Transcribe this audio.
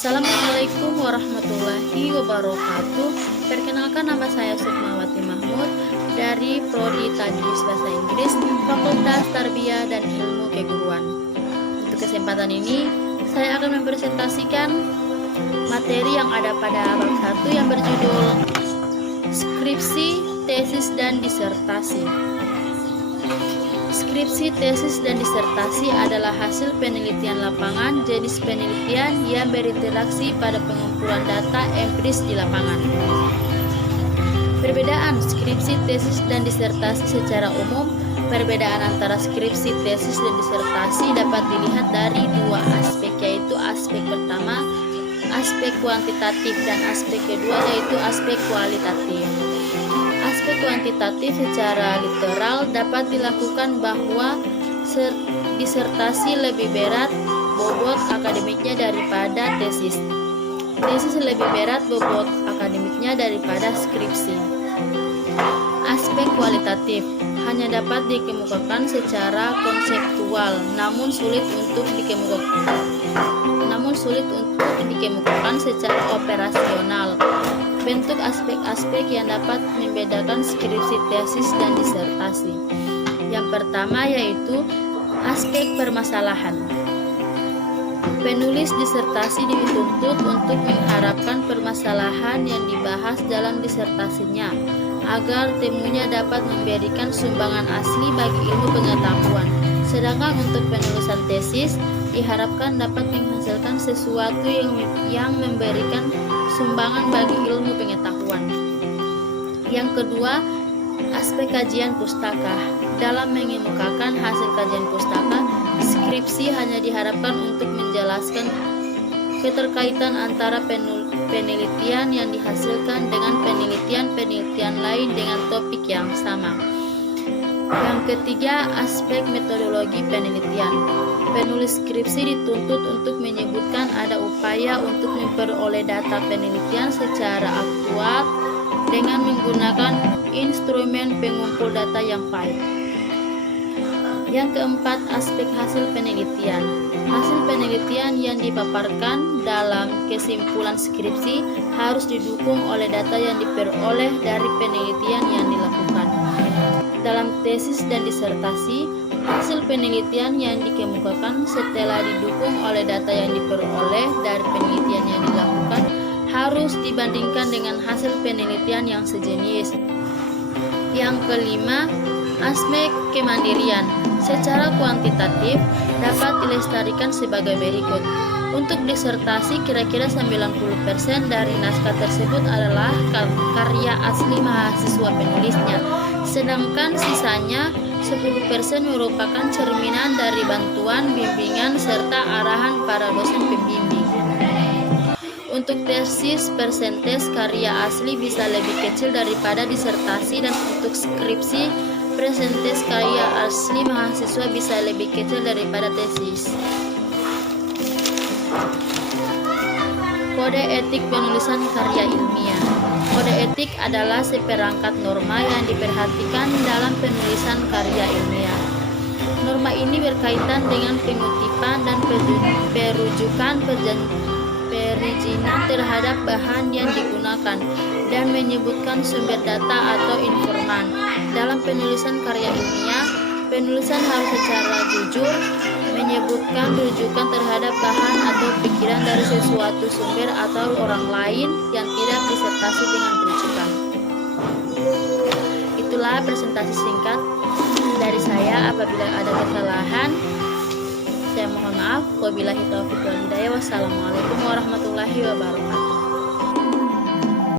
Assalamualaikum warahmatullahi wabarakatuh. Perkenalkan, nama saya Sukmawati Mahmud dari Prodi Tadris Bahasa Inggris, Fakultas Tarbiyah dan Ilmu Keguruan. Untuk kesempatan ini, saya akan mempresentasikan materi yang ada pada bab 1 yang berjudul Skripsi, Tesis, dan Disertasi. Skripsi, tesis, dan disertasi adalah hasil penelitian lapangan, jenis penelitian yang berinteraksi pada pengumpulan data empiris di lapangan. Perbedaan skripsi, tesis, dan disertasi secara umum. Perbedaan antara skripsi, tesis, dan disertasi dapat dilihat dari dua aspek, yaitu aspek pertama, aspek kuantitatif, dan aspek kedua, yaitu aspek kualitatif. Aspek kuantitatif secara literal dapat dilakukan bahwa disertasi lebih berat bobot akademiknya daripada tesis. Tesis lebih berat bobot akademiknya daripada skripsi. Aspek kualitatif hanya dapat dikemukakan secara konseptual, namun sulit untuk dikemukakan secara operasional. Bentuk aspek-aspek yang dapat membedakan skripsi, tesis, dan disertasi. Yang pertama yaitu aspek permasalahan. Penulis disertasi dituntut untuk mengharapkan permasalahan yang dibahas dalam disertasinya, agar temunya dapat memberikan sumbangan asli bagi ilmu pengetahuan. Sedangkan untuk penulisan tesis diharapkan dapat menghasilkan sesuatu yang memberikan sumbangan bagi ilmu pengetahuan. Yang kedua, aspek kajian pustaka. Dalam mengemukakan hasil kajian pustaka, skripsi hanya diharapkan untuk menjelaskan keterkaitan antara penelitian yang dihasilkan dengan penelitian lain dengan topik yang sama. Yang ketiga, aspek metodologi penelitian. Penulis skripsi dituntut untuk menyebutkan ada upaya untuk memperoleh data penelitian secara aktual dengan menggunakan instrumen pengumpul data yang baik. Yang keempat, aspek hasil penelitian. Hasil penelitian yang dipaparkan dalam kesimpulan skripsi harus didukung oleh data yang diperoleh dari penelitian yang dilakukan. Dalam tesis dan disertasi, hasil penelitian yang dikemukakan setelah didukung oleh data yang diperoleh dari penelitian yang dilakukan harus dibandingkan dengan hasil penelitian yang sejenis. Yang kelima, aspek kemandirian. Secara kuantitatif dapat dilestarikan sebagai berikut. Untuk disertasi, kira-kira 90% dari naskah tersebut adalah karya asli mahasiswa penulisnya, sedangkan sisanya 10% merupakan cerminan dari bantuan, bimbingan, serta arahan para dosen pembimbing. Untuk tesis, persentase karya asli bisa lebih kecil daripada disertasi, dan untuk skripsi, persentase karya asli mahasiswa bisa lebih kecil daripada tesis. Kode etik penulisan karya ilmiah. Kode etik adalah seperangkat norma yang diperhatikan dalam penulisan karya ilmiah. Norma ini berkaitan dengan pengutipan dan perujukan perizinan terhadap bahan yang digunakan, dan menyebutkan sumber data atau informan. Dalam penulisan karya ilmiah, penulisan harus secara jujur menyebutkan rujukan terhadap bahan atau pikiran dari sesuatu sumber atau orang lain yang tidak disertasi dengan rujukan. Itulah presentasi singkat dari saya. Apabila ada kesalahan, saya mohon maaf. Wabillahi taufiq wal hidayah. Wassalamualaikum warahmatullahi wabarakatuh.